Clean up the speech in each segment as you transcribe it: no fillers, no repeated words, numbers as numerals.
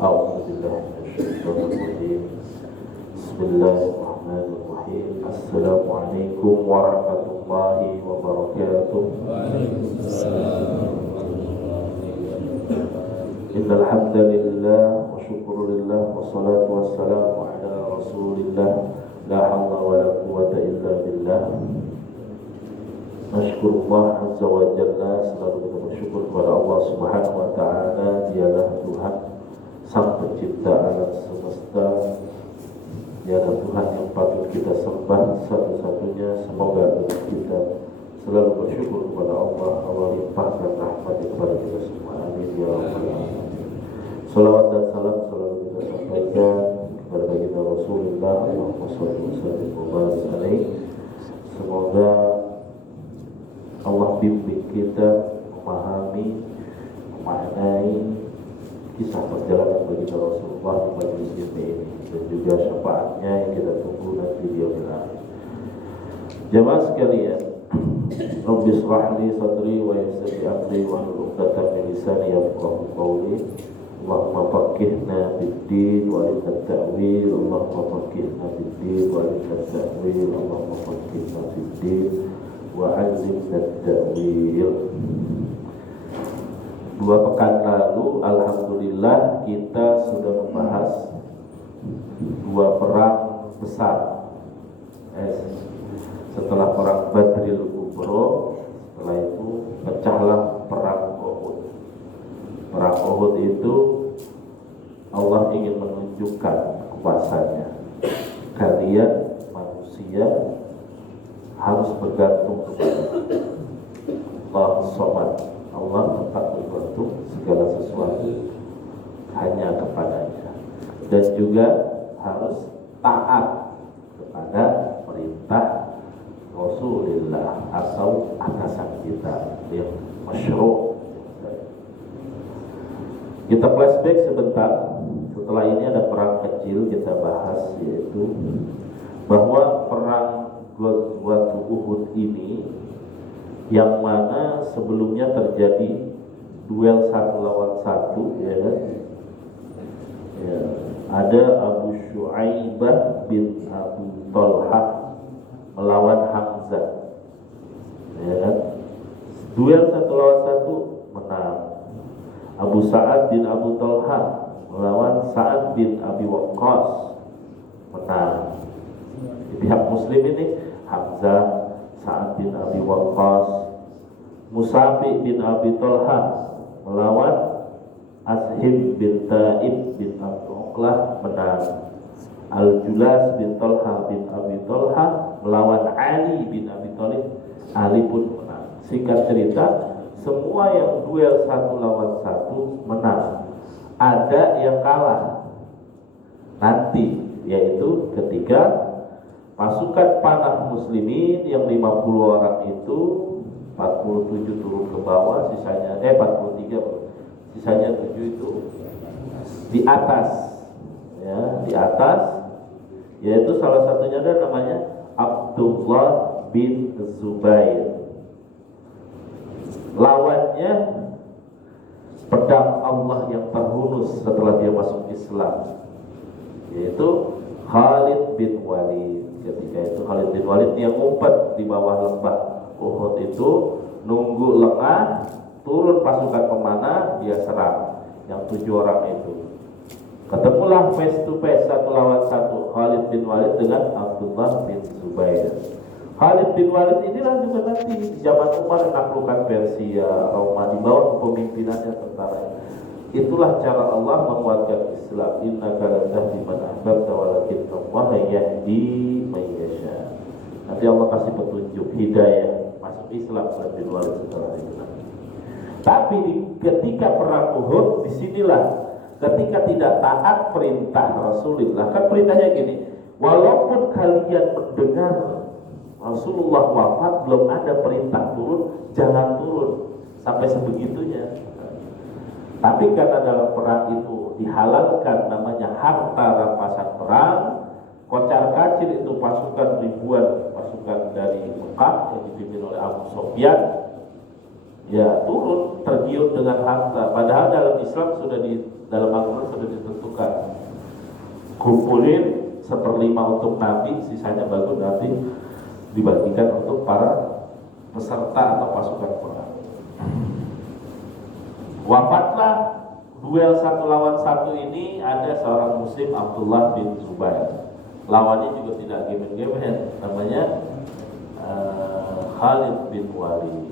أعوذ بالله من الشيطان الرجيم بسم الله الرحمن الرحيم السلام عليكم ورحمة الله وبركاته وعليكم السلام ورحمة الله وبركاته. إن الحمد لله وشكر لله والصلاة والسلام على رسول الله لا حول ولا قوة إلا بالله. Masyakurullah Azza wa Jalla, selalu kita bersyukur kepada Allah Subhanahu wa Ta'ala. Dialah Tuhan Sang Pencipta alam semesta, dialah Tuhan yang patut kita sembah satu-satunya. Semoga kita selalu bersyukur kepada Allah, Allah limpahkan rahmat kepada kita semua. Amin ya rabbal alamin. Salawat dan salam selalu kita sampaikan kepada baginda Rasulullah, Allahumma shalli wa sallim wa barik alaihi. Semoga Allah bimbing kita memahami, memaknai kisah perjalanan baginda Rasulullah di majelis ilmu ini, dan juga syafaatnya yang kita tunggu nanti di yaumil akhir. Jamaah sekalian, Rabbi shrah li sadri wa yassir li amri wahlul 'uqdatam min lisani yafqahu qawli. Allahumma faqihna fid-din wa alimna at-ta'wil. Allahumma faqihna fid-din wa alimna at-ta'wil. Allahumma faqihna fid-din wa alimna at-ta'wil. Dua pekan lalu, alhamdulillah, kita sudah membahas dua perang besar. Setelah perang Badril Kubro, setelah itu pecahlah perang Uhud. Perang Uhud itu Allah ingin menunjukkan kuasanya. Kalian manusia harus bergantung kepada Allah Somad. Allah tempat bergantung segala sesuatu hanya kepadanya, dan juga harus taat kepada perintah Rasulullah atau atasan kita yang masyru'. Kita flashback sebentar. Setelah ini ada perang kecil kita bahas, yaitu bahwa perang Ghazwat Uhud ini, yang mana sebelumnya terjadi duel satu lawan satu, ya kan? Ya, ada Abu Syu'aibah bin Abu Talha melawan Hamzah, ya kan? Duel satu lawan satu menang. Abu Sa'ad bin Abu Talha melawan Sa'ad bin Abi Waqqas menang. Di pihak Muslim ini Hamzah, Sa'ad bin Abi Waqqas. Musafi bin Abi Talha melawan Ashim bin Taib bin Abdullah menang. Al-Julas bin Talha bin Abi Talha melawan Ali bin Abi Thalib, Ali pun menang. Singkat cerita, semua yang duel satu lawan satu menang. Ada yang kalah nanti, yaitu ketika pasukan panah muslimin yang 50 orang itu, 47 turun ke bawah, sisanya 43, sisanya 7 itu di atas, ya, di atas, yaitu salah satunya ada namanya Abdullah bin Zubair. Lawannya pedang Allah yang terhunus setelah dia masuk Islam, yaitu Khalid bin Walid. Ketika itu Khalid bin Walid yang ngumpet di bawah lembah Uhud itu, nunggu lengah, turun pasukan pemanah, dia serang yang 7 orang itu. Ketemulah face to face, satu lawan satu, Khalid bin Walid dengan Abdullah bin Zubair. Khalid bin Walid inilah juga nanti di zaman Umar menaklukkan Persia, Roma di bawah kepemimpinannya tentara. Itulah cara Allah menguatkan Islam. Innaka la tahdi man ahbabta walakinna Allaha yahdi man yasha. Nanti Allah kasih petunjuk hidayah masuk Islam Khalid bin Walid setelah itu. Tapi ketika perang Uhud, disinilah ketika tidak taat perintah Rasulullah. Kan perintahnya gini, walaupun kalian mendengar Rasulullah wafat, belum ada perintah turun, jangan turun sampai sebegitunya. Tapi karena dalam perang itu dihalalkan namanya harta rampasan perang, kocar kacir itu pasukan ribuan pasukan dari Mekah yang dipimpin oleh Abu Sufyan, ya turun tergiur dengan harta. Padahal dalam Islam dalam Al-Quran sudah ditentukan, kumpulin 1/5 untuk Nabi, sisanya baru nanti dibagikan untuk para peserta atau pasukan perang. Wafatlah duel 1 lawan 1 ini, ada seorang muslim Abdullah bin Zubair. Lawannya juga tidak gemen-gemen, namanya Khalid bin Walid.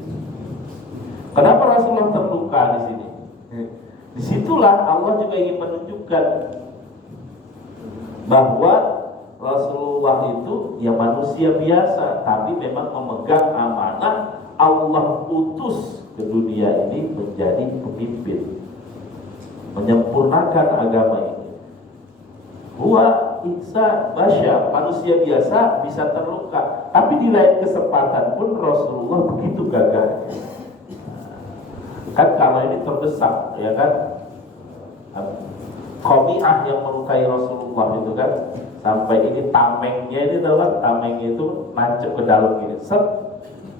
Kenapa Rasulullah terluka di sini? Disitulah Allah juga ingin menunjukkan bahwa Rasulullah itu ya manusia biasa, tapi memang memegang amanah Allah utus ke dunia ini menjadi pemimpin, menyempurnakan agama ini. Huwa insan basyar, manusia biasa bisa terluka, tapi di lain kesempatan pun Rasulullah begitu gagah. Kan kalau ini terdesak, ya kan? Khomiah yang melukai Rasulullah itu kan, sampai ini tamengnya ini, tahu kan? Tamengnya itu nancep ke dalam gini, set.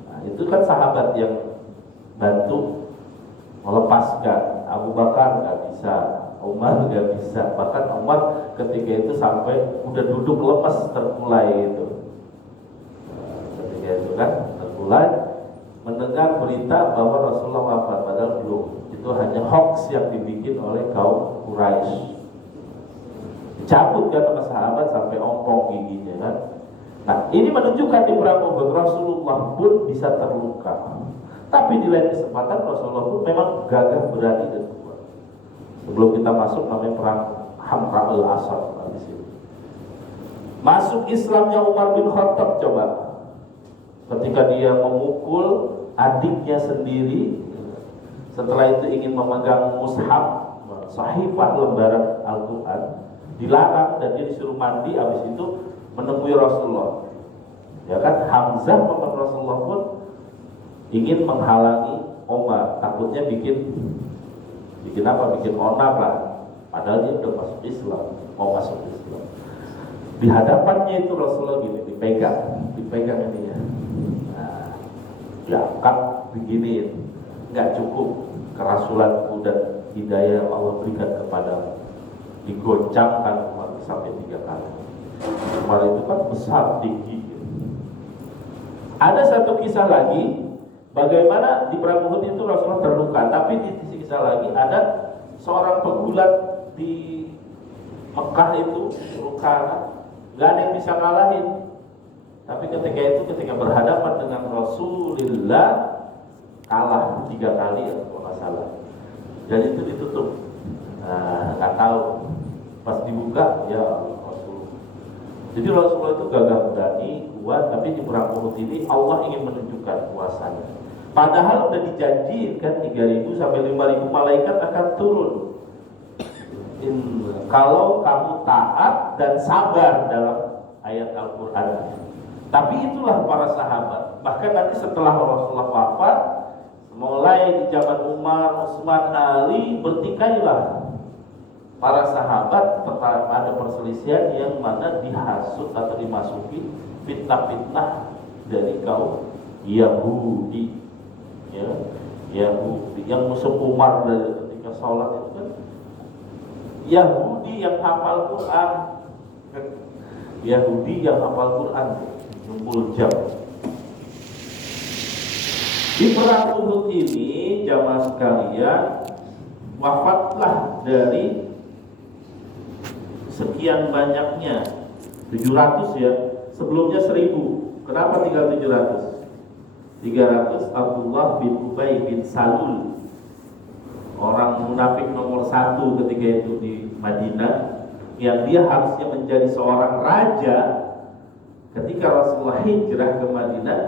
Nah, itu kan sahabat yang bantu melepaskan. Abu Bakar nggak bisa, Umar nggak bisa. Bahkan Umar ketika itu sampai udah duduk lepas terkulai itu. Ketika itu kan terkulai, mendengar berita bahwa Rasulullah wafat, padahal belum. Itu hanya hoax yang dibikin oleh kaum Quraisy. Dicabut kan sama sahabat sampai ompong giginya kan. Nah, ini menunjukkan di perang Uhud Rasulullah pun bisa terluka. Tapi di lain kesempatan Rasulullah pun memang gagah, berani dan kuat. Sebelum kita masuk namanya perang Hamra al-Asad di sini. Masuk Islamnya Umar bin Khattab coba. Ketika dia memukul adiknya sendiri, setelah itu ingin memegang mushaf, sahifah lembaran Al-Quran, dilarang dan dia disuruh mandi. Habis itu menemui Rasulullah, ya kan? Hamzah paman Rasulullah pun ingin menghalangi Umar, takutnya bikin apa? Bikin onar lah. Padahal dia udah masuk Islam, mau masuk Islam. Di hadapannya itu Rasulullah gini, dipegang ini ya. Nah, diangkat beginiin, nggak cukup kerasulanku dan hidayah yang Allah berikan kepadamu. Digoncangkan Umar sampai 3 kali. Umar itu kan besar, tinggi. Ada satu kisah lagi, bagaimana di perang Uhud itu Rasulullah terluka. Tapi di sisi kisah lagi ada seorang pegulat di Mekah itu, Rukana, gak ada yang bisa ngalahin. Tapi ketika berhadapan dengan Rasulullah, kalah 3 kali ya kalau nggak salah. Dan itu ditutup. Nah, nggak tahu. Pas dibuka, ya Rasulullah. Jadi Rasulullah itu gagah berani, kuat. Tapi di perang Uhud ini Allah ingin menunjukkan kuasanya. Padahal udah dijanjikan 3.000 sampai 5.000 malaikat akan turun. Kalau kamu taat dan sabar dalam ayat Al-Quran. Tapi itulah para sahabat. Bahkan nanti setelah Rasulullah wafat, mulai di zaman Umar, Utsman, Ali, bertikailah para sahabat pada perselisihan yang mana dihasut atau dimasuki fitnah-fitnah dari kaum Yahudi, ya, Yahudi yang musuh Umar dari ketika sholat itu kan Yahudi yang hafal Quran, Yahudi yang hafal Quran, numpul jam. Di perang Uhud ini jamaah sekalian, wafatlah dari sekian banyaknya 700 ya, sebelumnya 1000. Kenapa tinggal 700? 300 Abdullah bin Ubay bin Salul, orang munafik nomor 1 ketika itu di Madinah, yang dia harusnya menjadi seorang raja. Ketika Rasulullah hijrah ke Madinah,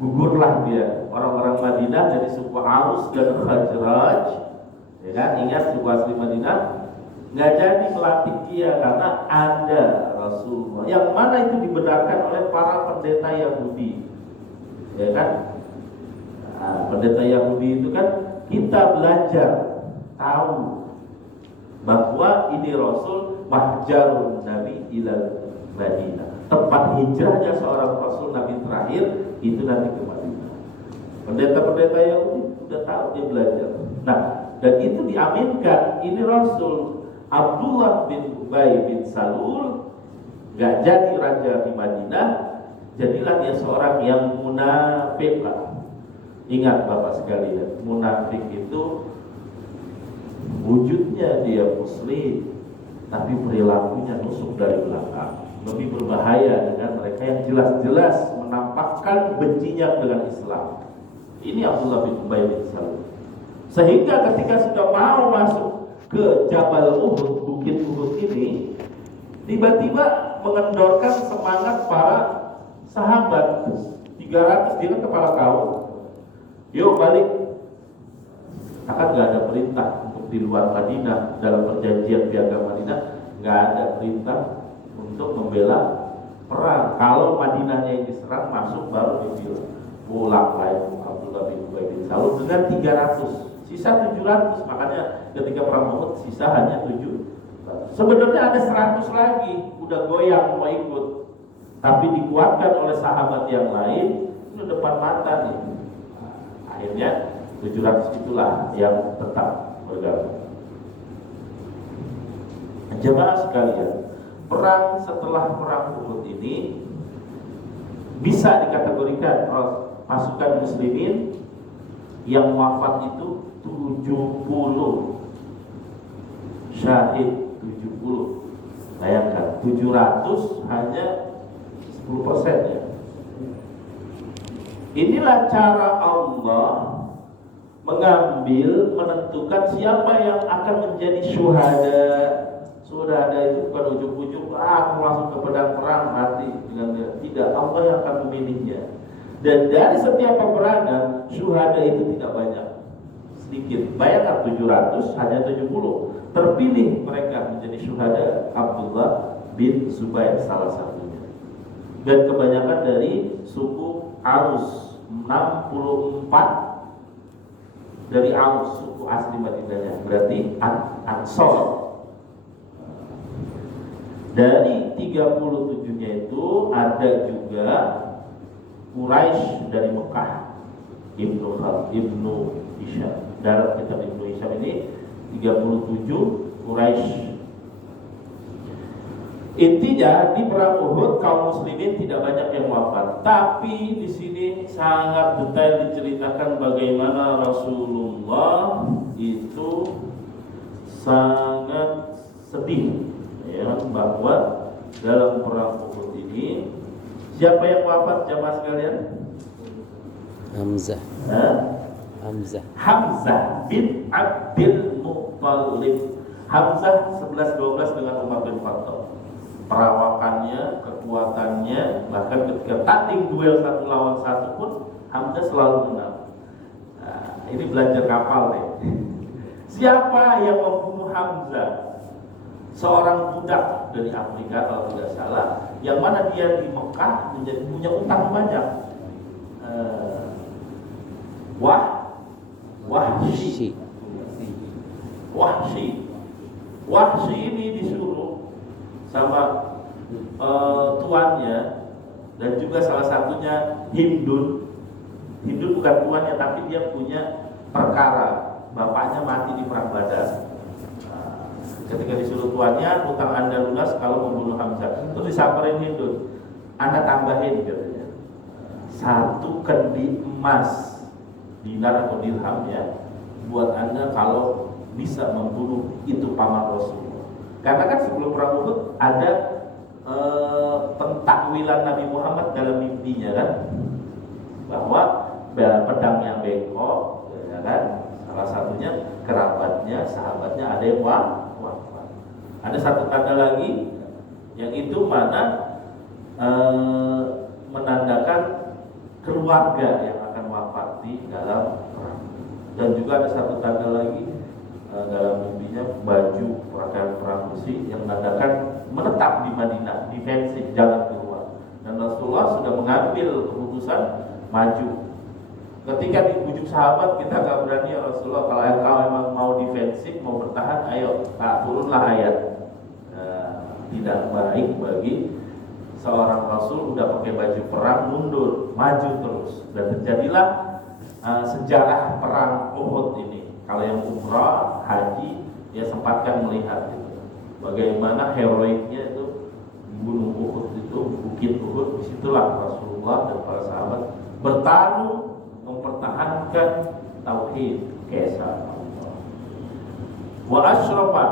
gugurlah dia. Orang-orang Madinah dari suku Aus dan Khazraj, ya kan? Ingat suku asli Madinah nggak jadi melatih dia karena ada Rasulullah, yang mana itu dibenarkan oleh para pendeta Yahudi, ya kan? Nah, pendeta Yahudi itu kan kita belajar tahu bahwa ini Rasul mahjarun Nabi ilal Madinah, tempat hijrahnya seorang Rasul Nabi terakhir itu nanti ke Madinah. Pendeta-pendeta yang udah tahu, dia belajar. Nah, dan itu diaminkan. Ini Rasul Abdullah bin Ubay bin Salul gak jadi raja di Madinah, jadilah dia seorang yang munafik lah. Ingat Bapak sekalian, munafik itu wujudnya dia muslim, tapi perilakunya nusuk dari belakang. Lebih berbahaya dengan mereka yang jelas-jelas menampakkan bencinya dengan Islam. Ini Abdullah bin Ubay bin Salul. Sehingga ketika sudah mau masuk ke Jabal Uhud, Bukit Uhud ini, tiba-tiba mengendorkan semangat para sahabat. 300 dia kan kepala kaum. Yuk balik. Akan gak ada perintah untuk di luar Madinah. Dalam perjanjian piagam Madinah gak ada perintah untuk membela perang. Kalau Madinahnya yang diserang, masuk baru dibilang. Pulang lagi Abdullah bin Ubay bin Salul dengan 300, sisa 700. Makanya ketika perang Uhud sisa hanya 7. Sebenarnya ada 100 lagi, udah goyang mau ikut, tapi dikuatkan oleh sahabat yang lain. Itu depan mata nih. Akhirnya 700 itulah yang tetap bergabung. Jemaah sekalian, perang setelah perang Uhud ini bisa dikategorikan pasukan muslimin yang wafat itu 70 syahid, 70. Bayangkan 700 hanya 10% ya. Inilah cara Allah mengambil, menentukan siapa yang akan menjadi syuhada. Syuhada itu bukan ujung-ujung aku langsung ke pedang perang mati dengan tidak. Allah yang akan memilihnya. Dan dari setiap peperangan, syuhada itu tidak banyak, sedikit. Bayangkan 700 hanya 70. Terpilih mereka menjadi syuhada. Abdullah bin Zubair salah satunya. Dan kebanyakan dari suku Aus, 64 dari Aus, suku asli Madinahnya, berarti Ansor. Dari 37-nya itu ada juga Quraisy dari Mekah, Ibnu Hisham. Dalam kitab Ibnu Hisham ini 37 Quraisy. Intinya di perang Uhud kaum muslimin tidak banyak yang wafat, tapi di sini sangat detail diceritakan bagaimana Rasulullah itu sangat sedih ya, bahwa dalam perang Uhud ini siapa yang wafat jamaah sekalian? Hamzah. Hamzah bin Abdul Muttalib. Hamzah 11-12 dengan Umar bin Khattab. Perawakannya, kekuatannya, bahkan ketika tanding duel 1 lawan 1 pun Hamzah selalu menang. Nah, ini belajar kapal nih. Siapa yang membunuh Hamzah? Seorang budak dari Afrika kalau tidak salah, yang mana dia di Mekah punya utang banyak. Wahsy ini disuruh sama tuannya, dan juga salah satunya Hindun bukan tuannya, tapi dia punya perkara, bapaknya mati di perang Badar. Ketika disuruh tuannya, utang Anda lunas kalau membunuh Hamzah. Terus disamperin Hindun, Anda tambahin katanya 1 kendi emas, dinar atau dirham ya, buat Anda kalau bisa membunuh itu paman Rasulullah. Karena kan sebelum perang Uhud ada pentakwilan Nabi Muhammad dalam mimpinya kan, bahwa pedangnya bengkok ya kan, salah satunya kerabatnya, sahabatnya ada yang wafat. Ada satu tanda lagi yang itu mana menandakan keluarga yang akan wafat di dalam perang. Dan juga ada satu tanda lagi dalam mimpinya, baju pakaian perang besi yang menandakan menetap di Madinah, defensif, jangan keluar. Dan Rasulullah sudah mengambil keputusan maju. Ketika dibujuk sahabat, kita gak berani ya Rasulullah, kalau engkau memang mau defensif, mau bertahan, ayo turunlah ayat. Tidak baik bagi seorang Rasul udah pakai baju perang mundur, maju terus. Dan terjadilah sejarah perang Uhud ini. Kalau yang umrah, haji, ya sempatkan melihat gitu. Bagaimana heroiknya itu Gunung Uhud itu, Bukit Uhud. Disitulah Rasulullah dan para sahabat bertarung mempertahankan tauhid keesaan Allah. Wa asyrafa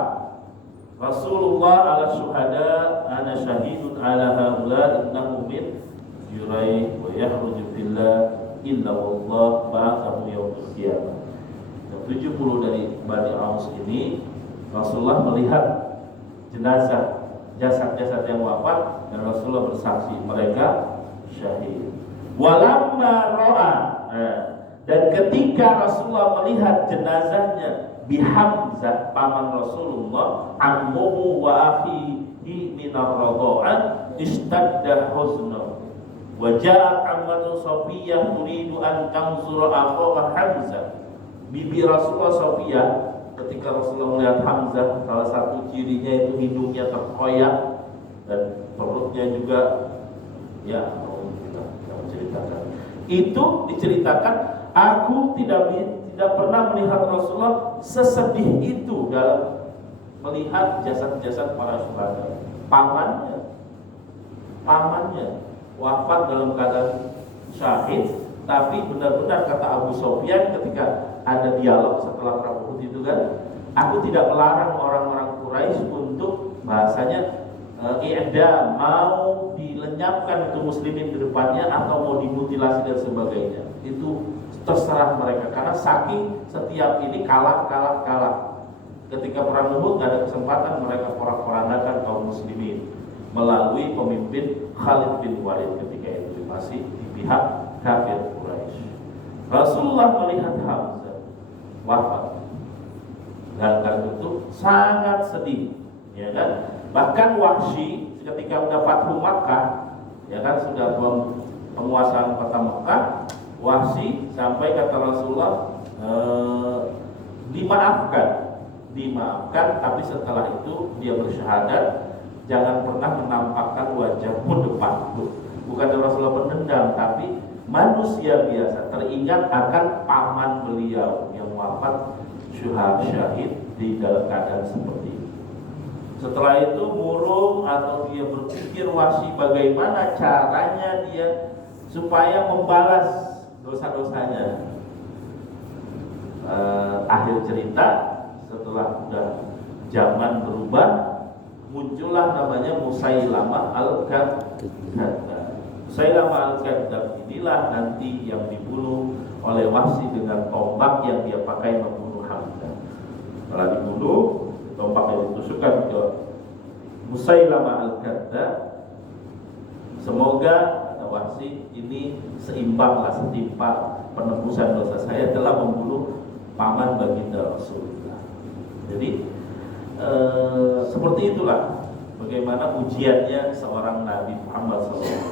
Rasulullah ala syuhada ana syahidun ala haula innahu min yurai wa yakhruju fillah illa wallah ba'athahu yaumil qiyamah. 70 dari Bani Aus ini Rasulullah melihat jenazah, jasad-jasad yang wafat, dan Rasulullah bersaksi mereka syahid. Walamma ra'a, dan ketika Rasulullah melihat jenazahnya Bihamzah paman Rasulullah ammuhu wa akhihi minar radha'an istadda huzna wa ja'at ammatu Safiyah turidu an tanzura akhaha Hamzah. Bibi Rasulullah Safiyah ketika Rasulullah melihat Hamzah, salah satu cirinya itu hidungnya terkoyak dan perutnya juga ya kita menceritakan. Itu diceritakan, aku tidak pernah melihat Rasulullah sesedih itu dalam melihat jasad-jasad para syuhada. Pamannya wafat dalam keadaan syahid, tapi benar-benar kata Abu Sufyan ketika ada dialog setelah perang Uhud itu kan, aku tidak melarang orang-orang Quraisy untuk bahasanya i'dam, mau dilenyapkan itu muslimin di depannya atau mau dimutilasi dan sebagainya. Itu terserah mereka, karena saking setiap ini kalah. Ketika perang Uhud gak ada kesempatan, mereka porak-porandakan kaum muslimin melalui pemimpin Khalid bin Walid ketika itu masih di pihak kafir Quraisy. Rasulullah melihat Hamzah wafat dan karena itu sangat sedih, ya kan? Bahkan Wahsy ketika sudah Fathu Makkah, ya kan, sudah penguasaan kota Makkah, Wahsy sampai kata Rasulullah dimaafkan, tapi setelah itu dia bersyahadat, jangan pernah menampakkan wajahmu depanku. Bukan Rasulullah pendendam, tapi manusia biasa teringat akan paman beliau yang wafat syahid di dalam keadaan seperti itu. Setelah itu murung atau dia berpikir Wahsy bagaimana caranya dia supaya membalas dosa-dosanya. Akhir cerita, setelah sudah zaman berubah, muncullah namanya Musailamah al-Kadzdzab. Musailamah al-Kadzdzab inilah nanti yang dibunuh oleh Wahsy dengan tombak yang dia pakai membunuh Hamzah. Setelah dibunuh, tombak yang ditusukkan ke Musailamah al-Kadzdzab. Semoga kata Wahsy ini seimbanglah, setimpal penebusan dosa saya telah membunuh paman baginda Rasulullah. Jadi seperti itulah bagaimana ujiannya seorang Nabi Muhammad SAW.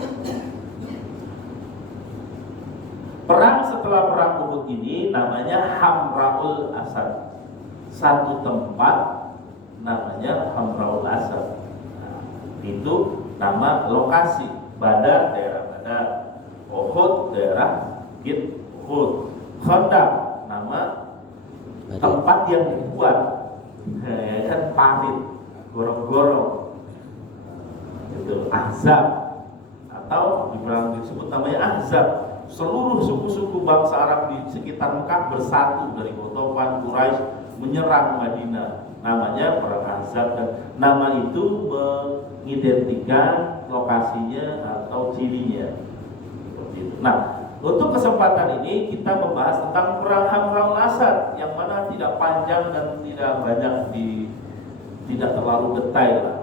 Perang setelah perang Uhud ini namanya Hamraul Asad. Satu tempat namanya Hamraul Asad. Nah, itu nama lokasi. Badar daerah Badar, Uhud daerah Bukit Uhud, Khandaq nama tempat yang dibuat, ya kan, parit, gorong-gorong, itu Ahzab, atau disebut namanya Ahzab. Seluruh suku-suku bangsa Arab di sekitar Mekah bersatu dari Ghatafan, Quraisy menyerang Madinah. Namanya perang Ahzab, dan nama itu mengidentikan lokasinya atau cirinya. Seperti itu. Nah, untuk kesempatan ini kita membahas tentang perang Hamraul Asad, yang mana tidak panjang dan tidak banyak tidak terlalu detail lah.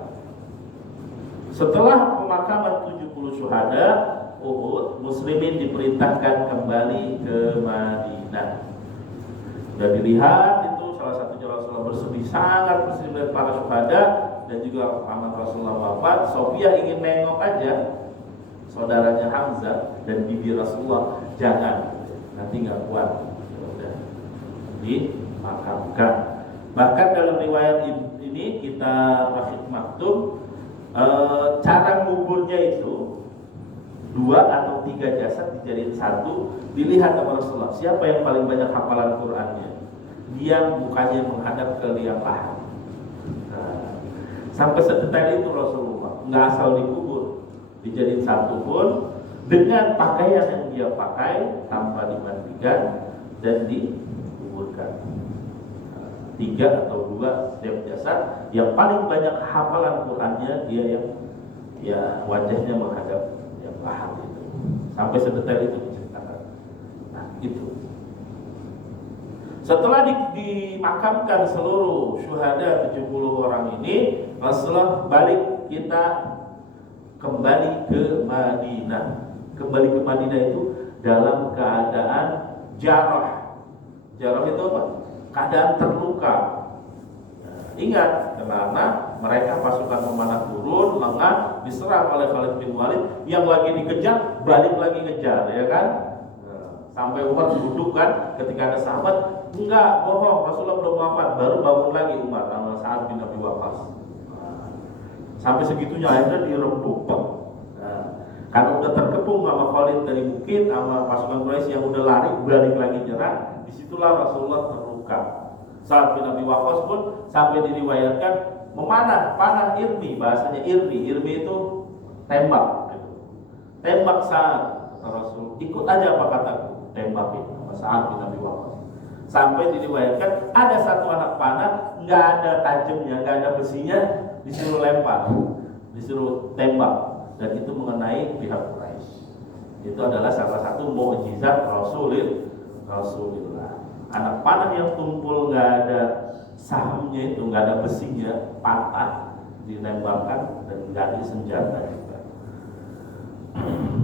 Setelah pemakaman 70 syuhada Uhud, muslimin diperintahkan kembali ke Madinah. Sudah dilihat itu salah satunya Rasulullah bersedih sangat melihat para syuhada dan juga paman Rasulullah wafat. Sofia ingin nengok aja saudaranya Hamzah, dan bibi Rasulullah jangan, nanti nggak kuat, sudah dimakamkan. Bahkan dalam riwayat ini kita masih maktub cara nguburnya itu 2 atau 3 jasad dijadiin satu, dilihat sama Rasulullah siapa yang paling banyak hafalan Qur'annya, dia mukanya menghadap ke liang lahat. Nah, sampai sedetail itu Rasulullah, nggak asal dikubur, dijadiin satu pun dengan pakaian yang dia pakai tanpa dimandikan dan dikuburkan. 3 atau 2 setiap jasad, yang paling banyak hafalan Qur'annya dia yang wajahnya menghadap yang lahat itu. Sampai sedetail itu diceritakan. Nah, itu. Setelah dimakamkan seluruh syuhada 70 orang ini, Rasulullah balik, kita kembali ke Madinah. Kembali ke Madinah itu dalam keadaan jarah. Jarah itu apa? Keadaan terluka. Nah, ingat, karena mereka pasukan pemanah turun, lengah, diserang oleh Khalid bin Walid, yang lagi dikejar, balik lagi ngejar, ya kan? Nah, sampai Umar duduk kan, ketika ada sahabat, enggak, bohong, Rasulullah belum wafat, baru bangun lagi Umar sama Sa'ad bin Abi Waqqas. Nah, sampai segitunya akhirnya dirembuk. Nah, karena udah terkepung sama Khalid dari bukit, sama pasukan Quraisy yang udah lari, balik lagi nyerang, disitulah Rasulullah terluka. Sa'ad bin Abi Waqqas pun sampai diriwayatkan panah irmi, bahasanya irmi itu tembak gitu. Tembak Sa'ad, kata Rasul, ikut aja apa kataku, tembakin sama Sa'ad bin Abi Waqqas. Sampai diriwayatkan ada satu anak panah, nggak ada tajamnya, nggak ada besinya, disuruh lempar, disuruh tembak, dan itu mengenai pihak Quraisy. Itu adalah salah satu mukjizat Rasulullah. Anak panah yang tumpul, nggak ada sahamnya, itu nggak ada besinya, patah, ditembakkan dan nggak ada senjata juga.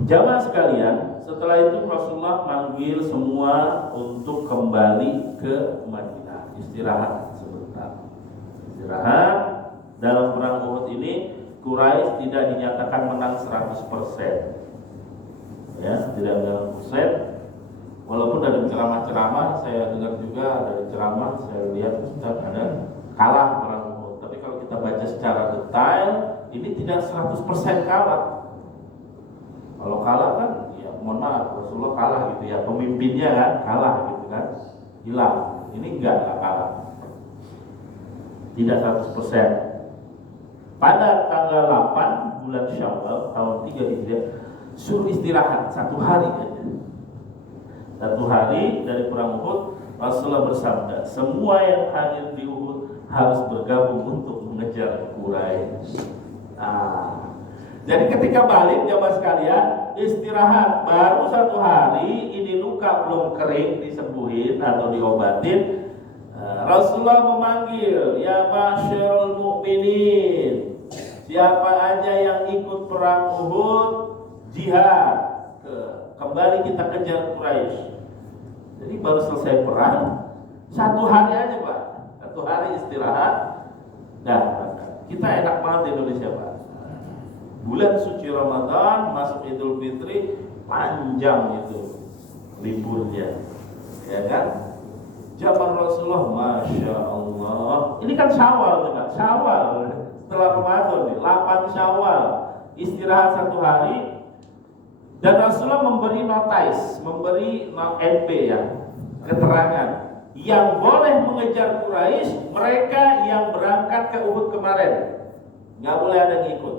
Jamaah sekalian, setelah itu Rasulullah manggil semua untuk kembali ke Madinah, istirahat sebentar. Istirahat. Dalam perang Uhud ini Quraisy tidak dinyatakan menang 100%. Ya, tidak menang 100%. Walaupun dari ceramah-ceramah saya dengar juga, dari ceramah saya lihat Ustaz ada kalah perang Uhud. Tapi kalau kita baca secara detail, ini tidak 100% kalah. Kalau kalah kan, ya mohon maaf, Rasulullah kalah gitu ya, pemimpinnya kan kalah gitu kan, hilang. Ini enggak kalah, tidak 100%. Pada tanggal 8 bulan Syawal tahun 3 Hijriah, suruh istirahat 1 hari aja. 1 hari dari perang Uhud, Rasulullah bersabda, semua yang hadir di Uhud harus bergabung untuk mengejar Quraisy. Jadi ketika balik jamaah sekalian, istirahat baru 1 hari, ini luka belum kering disembuhin atau diobatin. Rasulullah memanggil, ya masyarul mu'minin, siapa aja yang ikut perang Uhud, jihad, kembali kita kejar Quraisy. Jadi baru selesai perang 1 hari aja Pak, 1 hari istirahat. Nah, kita enak banget di Indonesia Pak. Bulan suci Ramadan, masuk Idul Fitri, panjang itu liburnya, ya kan? Zaman Rasulullah, Masya Allah. Ini kan Syawal, kan? Syawal setelah Ramadan nih, 8 Syawal, istirahat 1 hari. Dan Rasulullah memberi notice, memberi NP ya, keterangan yang boleh mengejar Quraisy, mereka yang berangkat ke Uhud kemarin, nggak boleh ada yang ikut.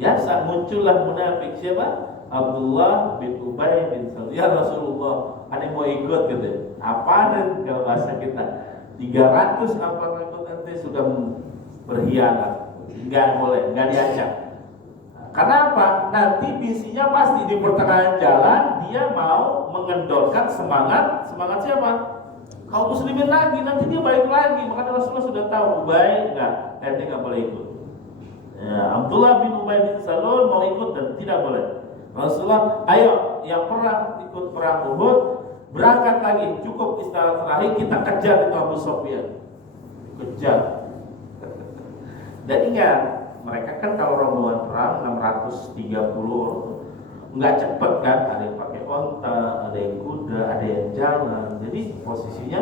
Biasa muncullah munafik, siapa? Abdullah bin Ubay bin Salul. Ya Rasulullah, ada yang mau ikut gitu. Apaan kalau bahasa kita? 300 apa ikut nanti sudah berkhianat. Nggak boleh, nggak diajak. Karena apa? Nanti visinya pasti di pertengahan jalan dia mau mengendorkan semangat siapa? Kaum muslimin lagi, nanti dia balik lagi. Maka Rasulullah sudah tahu Ubay nggak boleh ikut. Ya, Abdullah bin Ubay bin Salul mau ikut dan tidak boleh. Rasulullah, ayo yang pernah ikut perang Uhud berangkat lagi, cukup istirahat terakhir, kita kejar itu Abu Sufyan. Kejar. Dan ingat, mereka kan kalau rombongan perang 630 nggak cepet kan, ada yang pakai onta, ada yang kuda, ada yang jalan. Jadi posisinya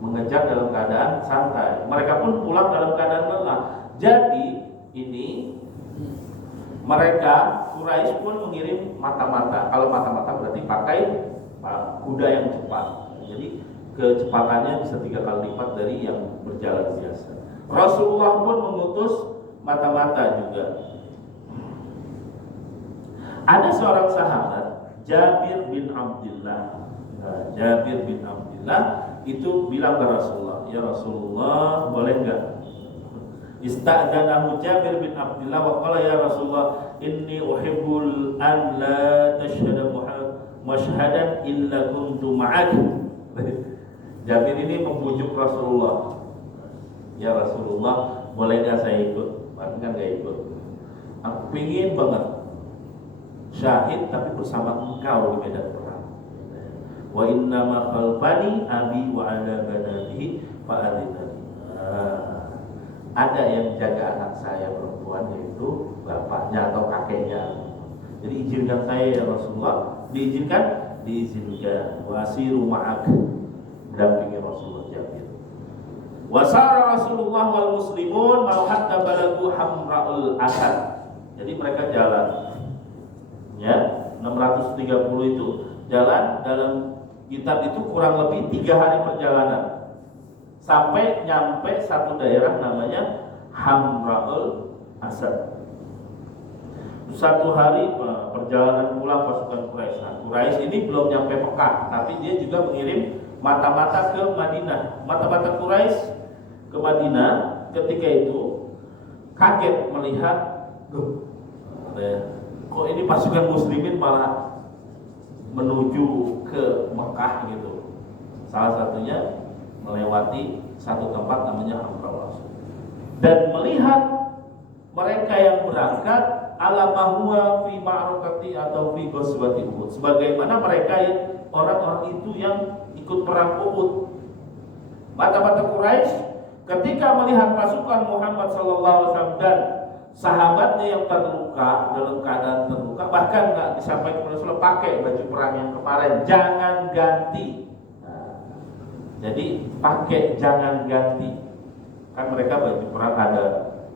mengejar dalam keadaan santai. Mereka pun pulang dalam keadaan lelah. Jadi ini mereka Quraisy pun mengirim mata-mata. Kalau mata-mata berarti pakai kuda yang cepat. Jadi kecepatannya bisa 3 kali lipat dari yang berjalan biasa. Rasulullah pun mengutus mata-mata juga. Ada seorang sahabat Jabir bin Abdullah. Jabir bin Abdullah itu bilang ke Rasulullah, "Ya Rasulullah, boleh enggak?" Ista'dzanahu Jabir bin Abdullah wa qala, "Ya Rasulullah, inni uhibbul an la tashhada mashhadan illa kuntu ma'ak." Jabir ini membujuk Rasulullah, "Ya Rasulullah, boleh enggak saya ikut?" Kan enggak ikut. "Aku pingin banget syahid tapi bersama engkau di medan perang. Wa inna ma khalfani abi wa ala banatihi fa adinani." Ada yang jaga anak saya perempuan, yaitu bapaknya atau kakeknya. Jadi izinkan saya ya Rasulullah. Diizinkan? Diizinkan. Wasiru ma'ak, dampingi Rasulullah Jabir. Wasara Rasulullah wal muslimun mau hatta balagu hamra'ul asad. Jadi mereka jalan. Ya, 630 itu jalan. Dalam kitab itu kurang lebih 3 hari perjalanan sampai nyampe satu daerah namanya Hamra'ul Asad. 1 hari perjalanan pulang pasukan Quraisy. Nah, Quraisy ini belum nyampe Mekah, tapi dia juga mengirim mata-mata ke Madinah. Mata-mata Quraisy ke Madinah ketika itu kaget melihat, kok ini pasukan muslimin malah menuju ke Mekah gitu. Salah satunya melewati satu tempat namanya Hamra'ul Asad. Dan melihat mereka yang berangkat ala mahwa fi ma'rakati atau fi ghazwati Uhud, sebagaimana mereka orang-orang itu yang ikut perang Uhud. Mata-mata Quraisy ketika melihat pasukan Muhammad sallallahu alaihi wasallam dan sahabatnya yang terluka, dalam keadaan terluka, bahkan nggak disampaikan Rasulullah, pakai baju perang yang kemarin, jangan ganti. Jadi pakai jangan ganti. Kan mereka baju perang ada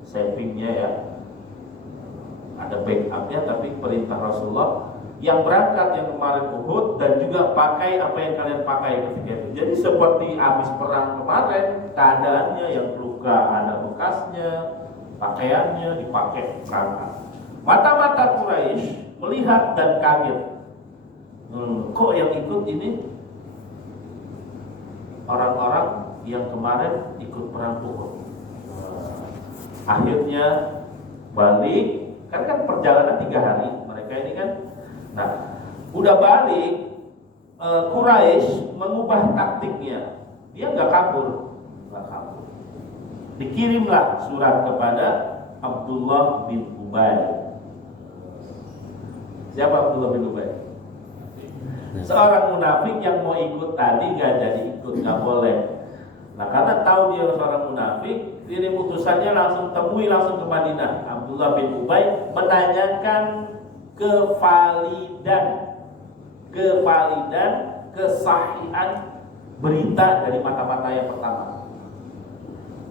savingnya ya, ada backupnya, tapi perintah Rasulullah yang berangkat yang kemarin Uhud dan juga pakai apa yang kalian pakai ketika itu. Jadi seperti habis perang kemarin, keadaannya yang luka ada bekasnya, pakaiannya dipakai berangkat. Mata-mata Quraisy melihat dan kaget. Kok yang ikut ini orang-orang yang kemarin ikut perang Uhud. Akhirnya balik, kan perjalanan 3 hari mereka ini kan. Nah, udah balik, Quraisy mengubah taktiknya. Dia nggak kabur. Dikirimlah surat kepada Abdullah bin Ubay. Siapa Abdullah bin Ubay? Seorang munafik yang mau ikut tadi nggak jadi ikut, nggak boleh. Nah, karena tahu dia seorang munafik, kirim utusannya langsung temui langsung ke Madinah. Abdullah bin Ubay menanyakan kevalidan, kesahihan berita dari mata-mata yang pertama.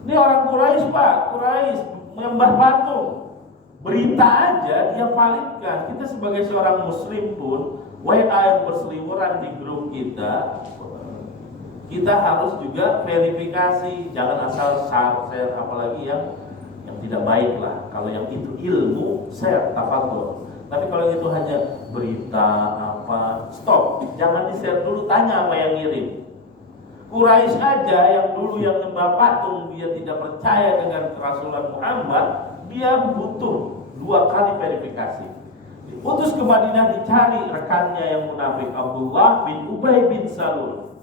Ini orang Quraisy, Pak, Quraisy menyembah patung. Berita aja dia validkan. Kita sebagai seorang muslim pun, WA yang berseliweran di grup kita harus juga verifikasi. Jangan asal share, apalagi yang tidak baik lah. Kalau yang itu ilmu, share, tafadhol. Tapi kalau itu hanya berita apa, stop. Jangan di-share dulu, tanya apa yang ngirim. Quraisy aja yang dulu yang nyembah patung, dia tidak percaya dengan kerasulan Muhammad, dia butuh 2 kali verifikasi. Diutus ke Madinah, dicari rekannya yang munafik, Abdullah bin Ubay bin Salul.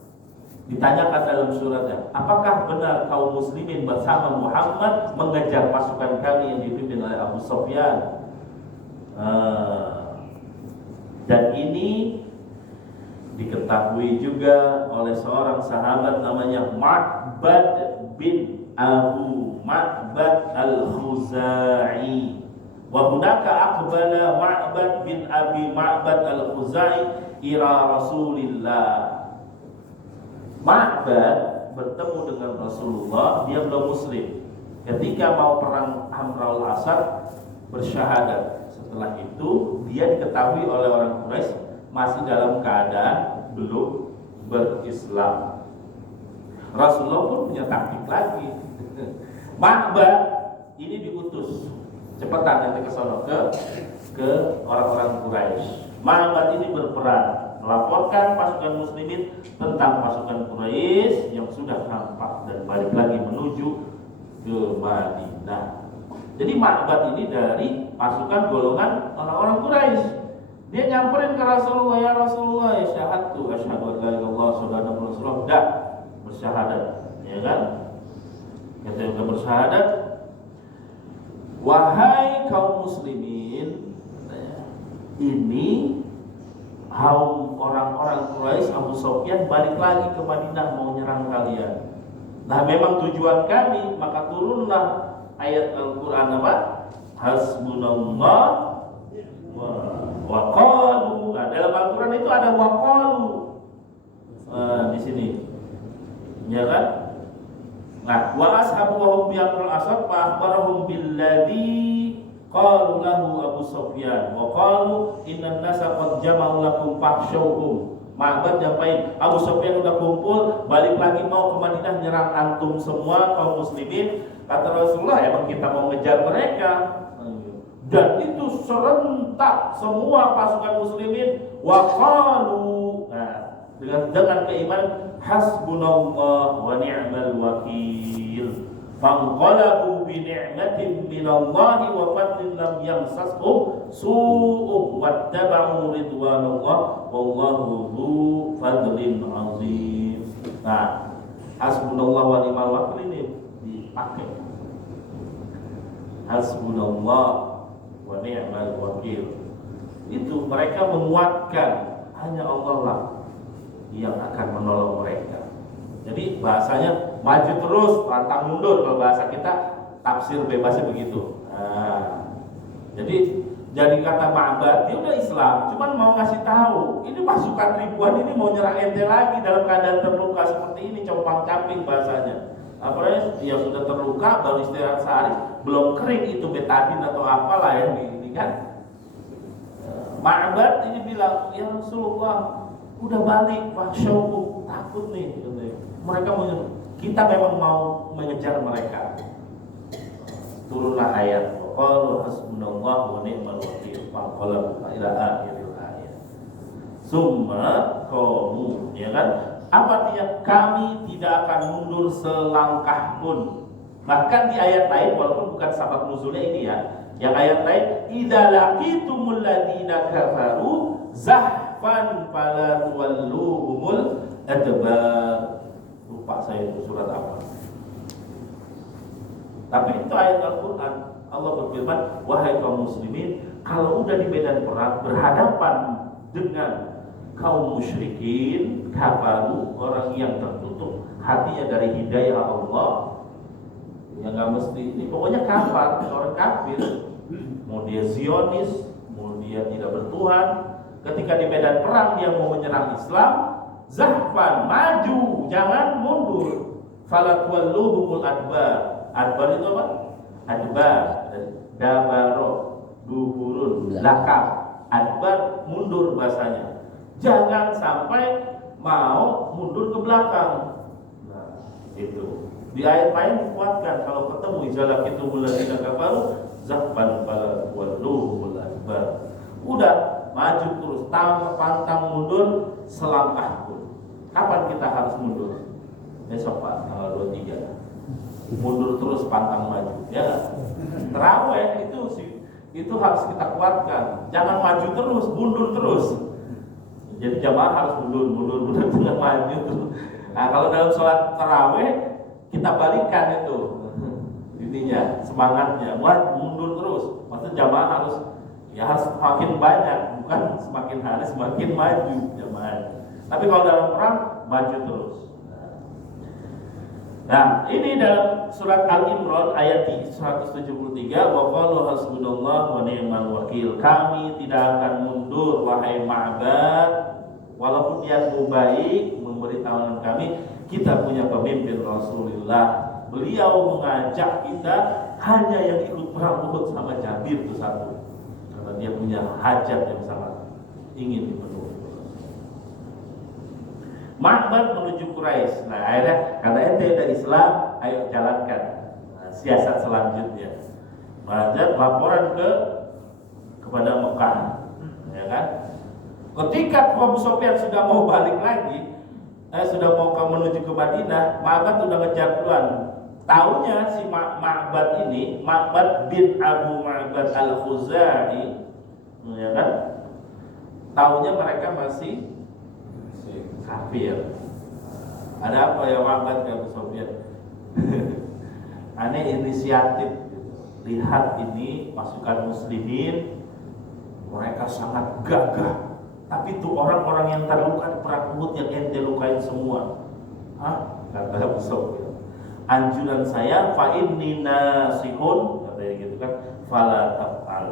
Ditanyakan dalam suratnya, apakah benar kaum muslimin bersama Muhammad mengejar pasukan kami yang dipimpin oleh Abu Sufyan? Dan ini diketahui juga oleh seorang sahabat namanya Ma'bad bin Abu Ma'bad al-Khuzai. Wa hunaka aqbala Ma'bad bin Abi Ma'bad al-Khuzai ila Rasulillah. Ma'bad bertemu dengan Rasulullah, dia belum muslim. Ketika mau perang Hamra'ul Asad, bersyahadat, Setelah itu dia diketahui oleh orang Quraisy masih dalam keadaan belum berislam. Rasulullah pun punya taktik lagi. Ma'bad ini diutus cepetan nanti ke sono ke orang-orang Quraisy. Ma'bad ini berperan melaporkan pasukan muslimin tentang pasukan Quraisy yang sudah nampak dan balik lagi menuju ke Madinah. Jadi Ma'bad ini dari pasukan golongan orang-orang Quraisy. Dia nyamperin ke Rasulullah, ya Rasulullah, ya syahadtu asyhadu an la ilaha illallah wa anna muhammadar rasulullah. Dah bersyahadat, ya kan? Ketika bersyahadat, wahai kaum muslimin, ini orang-orang Quraisy, Abu Sufyan balik lagi ke Madinah mau nyerang kalian. Nah, memang tujuan kami, maka turunlah ayat Al-Quran apa? Hasbunallah wa qalu. Nah, dalam Al-Quran itu ada wa qalu. Di sini. Ya kan? Nah, wa ashabu wa hum bi'amrul asab fa akhbarahum billadzi qalu lahu Abu Sufyan wa qalu innan nasa qad jama'u lakum fakhshawhum. Ma'bad nyampain Abu Sufyan udah kumpul, balik lagi mau ke Madinah nyerang antum semua kaum muslimin. Kata Rasulullah, emang kita mau ngejar mereka. Dan itu serentak semua pasukan muslimin wa qalu. Nah, dengan keimanan hasbunallah wa ni'mal wakil. Fanqalabu bi ni'matin minallahi wa fadlin lam yamsashum su'un wattaba'u ridwanallah wallahu dzu fadlin azim. Nah, hasbunallah wa ni'mal wakil ini dipakai. Hasbunallah wa ni'mal wakil. Itu mereka menguatkan hanya Allah lah yang akan menolong mereka. Jadi bahasanya maju terus, pantang mundur. Kalau bahasa kita tafsir bebasnya begitu. Nah, jadi kata Ma'bad, dia udah Islam, cuman mau ngasih tahu, ini pasukan ribuan ini mau nyerang ente lagi dalam keadaan terluka seperti ini, compang-camping bahasanya. Apalagi dia sudah terluka, baru istirahat sehari, belum kering itu betadin atau apalah ya ini kan. Ma'bad ini bilang, ya Rasulullah, udah balik, fakhshawhum, takut nih. Mereka kita memang mau mengejar mereka. Turunlah ayat qalu hasbunallahu wa ni'mal wakil fanqalabu ila akhiril ayat. Summa qamu, ya kan? Apa artinya? Kami tidak akan mundur selangkah pun. Bahkan di ayat lain, walaupun bukan sabab nuzulnya ini ya, yang ayat lain, idza laqitumul ladzina kafaru zahfan fala tuwalluhumul adbar. Lupa saya itu surat apa. Tapi itu ayat Al-Quran. Allah berfirman, wahai kaum muslimin, kalau udah di medan perang berhadapan dengan kaum musyrikin, kafaru, orang yang tertutup hatinya dari hidayah Allah, yang nggak mesti ini, pokoknya kafir, orang kafir, mau dia Zionis, mau dia tidak bertuhan, ketika di medan perang dia mau menyerang Islam, zahfan, maju, jangan mundur. Falatwalluhumul adbar. Adbar itu apa? Adbar, dabaro, duhurun, belakang. Adbar, mundur bahasanya. Jangan sampai mau mundur ke belakang. Nah, itu. Di ayat lain dikuatkan, kalau ketemu izalah itu muladzina kafaru zahfan falatwalluhumul adbar. Udah, maju terus, pantang mundur selangkah pun. Kapan kita harus mundur? Besok Pak, tanggal 23. Mundur terus, pantang maju. Ya, terawih itu harus kita kuatkan. Jangan maju terus, mundur terus. Jadi jamaah harus mundur dengan maju terus. Nah, kalau dalam sholat terawih kita balikan itu intinya, semangatnya, mundur terus. Maksudnya jamaah harus semakin banyak, bukan semakin hari semakin maju jamaah. Tapi kalau dalam perang maju terus. Nah, ini dalam surat Al-Imran ayat 173, wa qalu hasbunallahu wa ni'mal wakil. Kami tidak akan mundur wahai Ma'bad, walaupun yang baik memberi tawanan kami, kita punya pemimpin Rasulullah. Beliau mengajak kita hanya yang ikut perang Uhud sama Jabir itu satu. Kata dia punya hajat yang sangat ingin dipenuhi. Ma'bad menuju Quraisy. Nah akhirnya karena ente ada Islam, ayo jalankan siasat selanjutnya. Ma'bad laporan kepada Mekah, ya kan? Ketika Abu Sufyan sudah mau balik lagi, sudah mau menuju ke Madinah, Ma'bad sudah ngejar duluan. Taunya si Ma'bad ini, Ma'bad bin Abu Ma'bad al-Khuzai, ya kan? Taunya mereka masih kafir. Ada apa ya Ma'bad ke Abu Sufyan? Aneh inisiatif. Lihat ini pasukan muslimin, mereka sangat gagah. Tapi itu orang-orang yang terluka di perang Uhud yang ente lukain semua. Hah? Kata Abu Sufyan. Anjuran saya fa inni nasihun, katanya gitu kan. Fala taf'al.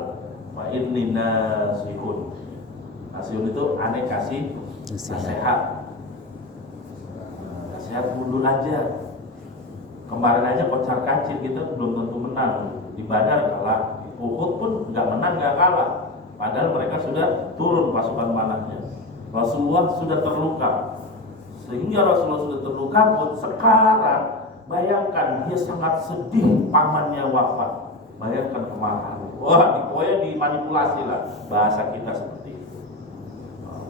Fa inni nasihun. Nasihun itu aneh kasih nasihat. Nasihat mundur aja. Kemarin aja kocar kacir kita belum tentu menang. Di Badar kalah, di Uhud pun nggak menang nggak kalah. Padahal mereka sudah turun pasukan panahnya. Rasulullah sudah terluka. Sehingga Rasulullah sudah terluka pun sekarang bayangkan dia sangat sedih pamannya wafat. Bayangkan kemarahan. Wah, pokoknya dimanipulasi lah bahasa kita seperti itu.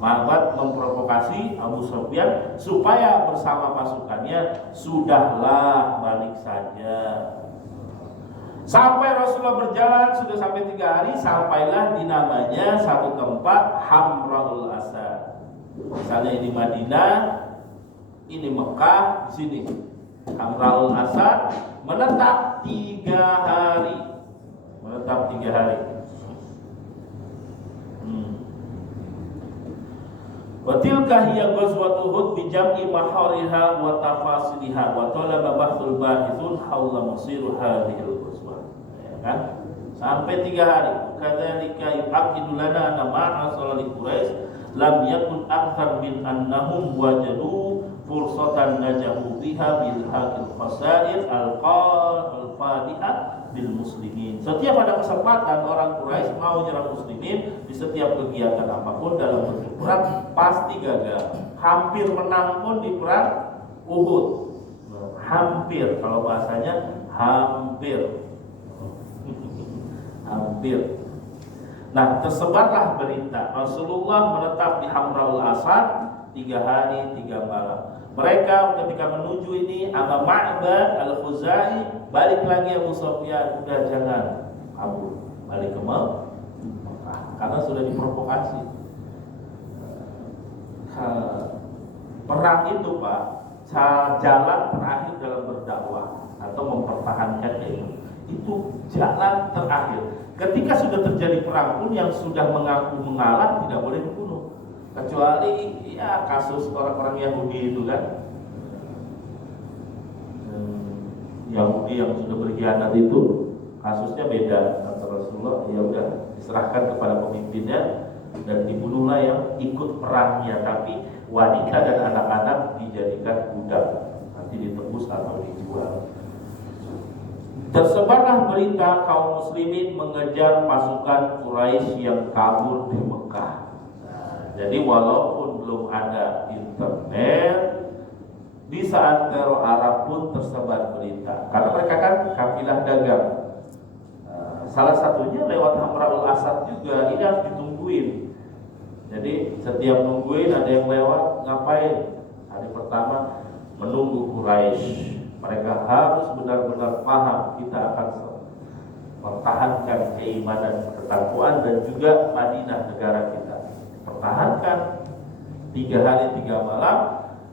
Ma'bad memprovokasi Abu Sufyan supaya bersama pasukannya sudahlah balik saja. Sampai Rasulullah berjalan sudah sampai 3 hari, sampailah di namanya satu tempat Hamraul Asad. Misalnya ini Madinah, ini Mekah, di sini Hamraul Asad menetap 3 hari. Menetap 3 hari. Wa tilka hiya ghazwat Uhud bi jam'i mahariha wa tafasiliha wa talaba bahthul bahithun haula masir hadhil ghazwah. Ya kan? Sampai 3 hari. Kadzalika yu'aqidu lana anna ma'a salali Quraisy lam yakun akthar min annahum wajadu fursatan najahu biha bil haqil khasair al-fadhiha bil muslimin. Setiap ada kesempatan orang Quraisy mau nyerang muslimin di setiap kegiatan apapun dalam bentuk perang pasti gagal. Hampir menang pun di perang Uhud. Hampir, kalau bahasanya hampir. Hampir. Nah, tersebarlah berita Rasulullah menetap di Hamraul Asad 3 hari 3 malam. Mereka ketika menuju ini Abu Ma'bad al-Khuzai, balik lagi Abu Sufyan, udah jangan kabur, balik ke Mekah karena sudah diprovokasi. Perang itu Pak, jalan terakhir dalam berdakwah atau mempertahankan ilmu. Itu jalan terakhir. Ketika sudah terjadi perang pun yang sudah mengaku mengalah tidak boleh dibunuh. Kecuali ya kasus orang-orang Yahudi itu kan, Yahudi yang sudah berkhianat itu kasusnya beda. Kata Rasulullah, ya udah diserahkan kepada pemimpinnya dan dibunuhlah yang ikut perangnya, tapi wanita dan anak-anak dijadikan budak, nanti ditebus atau dijual. Tersebarlah berita kaum muslimin mengejar pasukan Quraisy yang kabur di Mekah. Jadi walaupun belum ada internet, di saat teror Arab pun tersebar berita. Karena mereka kan kafilah dagang. Salah satunya lewat Hamraul Asad juga, ini harus ditungguin. Jadi setiap nungguin ada yang lewat, ngapain? Hari pertama menunggu Quraisy. Mereka harus benar-benar paham kita akan mempertahankan keimanan, ketakwaan dan juga Madinah negara kita. Pertahankan 3 hari 3 malam.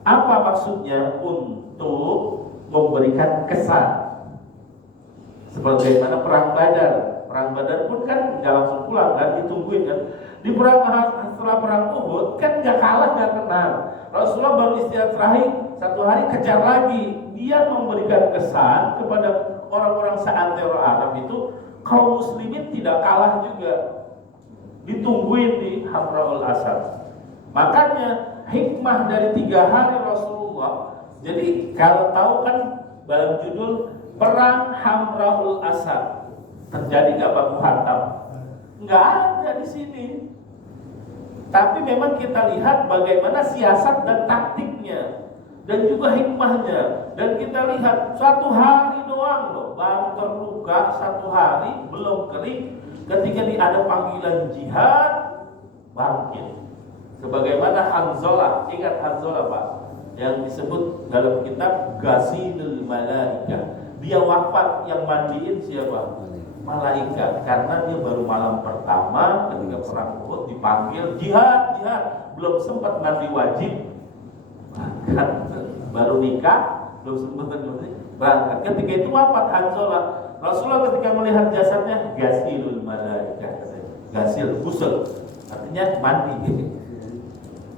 Apa maksudnya? Untuk memberikan kesan seperti mana perang Badar. Perang Badar pun kan nggak langsung pulang kan, ditungguin kan. Di perang setelah perang Uhud kan nggak kalah nggak kenal. Rasulullah baru istirahat terakhir 1 hari kejar lagi. Dia memberikan kesan kepada orang-orang seantero Arab itu kaum muslimin tidak kalah juga. Ditungguin di Hamraul Asad. Makanya hikmah dari 3 hari Rasulullah. Jadi kalau tahu kan dalam judul Perang Hamraul Asad terjadi gak baku hantam. nggak ada di sini. Tapi memang kita lihat bagaimana siasat dan taktiknya dan juga hikmahnya. Dan kita lihat 1 hari doang loh, baru terluka 1 hari, belum kering. Ketika ada panggilan jihad, bangkit. Sebagaimana Hanzalah, ingat Hanzalah Pak, yang disebut dalam kitab Ghasilul Malaika. Dia wafat, yang mandiin siapa? Malaikat, karena dia baru malam pertama ketika perang Uhud dipanggil jihad, belum sempat mandi wajib, baru nikah, belum sempat berangkat. Ketika itu wafat Hanzalah. Rasulullah ketika melihat jasadnya, Ghasilul Malaika, Ghasil, ghusl, artinya mandi.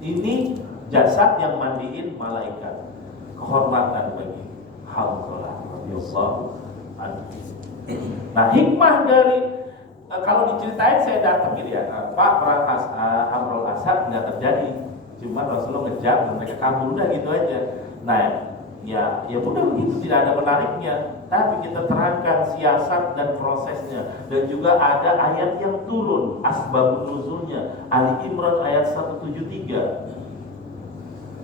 Ini jasad yang mandiin malaikat, kehormatan bagi Hanzalah radhiyallahu anhu. Nah, hikmah dari kalau diceritain saya datang gitu ya, Pak, perang Amrul Asad nggak terjadi, cuma Rasulullah ngejar dan mereka kabur, udah gitu aja. Nah, ya udah begitu, tidak ada menariknya. Tapi kita terangkan siasat dan prosesnya, dan juga ada ayat yang turun, asbabun nuzulnya. Ali Imran ayat 173.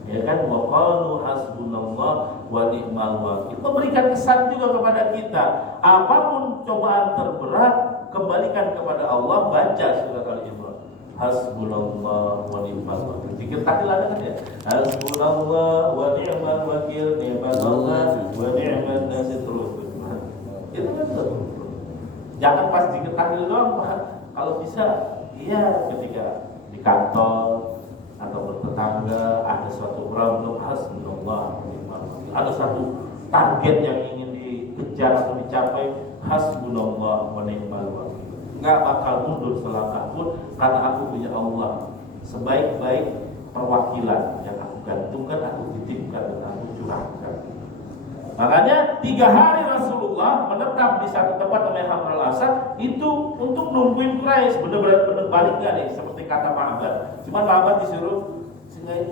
Ya kan, wa qalu hasbunallah wa ni'mal wakil. Memberikan kesan juga kepada kita, apapun cobaan terberat, kembalikan kepada Allah. Baca surat Al-Imran, hasbunallah wa ni'mal wakil. Zikir tahlilan kan ya, hasbunallah wa ni'mal wakil, ni'mallah wa ni'man nasir. Terus itu kan tuh. Jangan pas zikir tahlil doang Pak. Kalau bisa, iya, ketika di kantor atau bertetangga ada suatu problem, hasbunallah, ada satu target yang ingin dikejar atau dicapai, hasbunallah wa ni'mal wakil. Nggak bakal mundur selangkah pun, karena aku punya Allah sebaik-baik perwakilan yang aku gantungkan, aku titipkan, dan aku curahkan. Makanya 3 hari Rasulullah menetap di satu tempat namanya Hamrul Asad itu untuk nungguin Quraisy. Bener-bener balik nggak nih, seperti kata Ma'bad. Cuma Ma'bad disuruh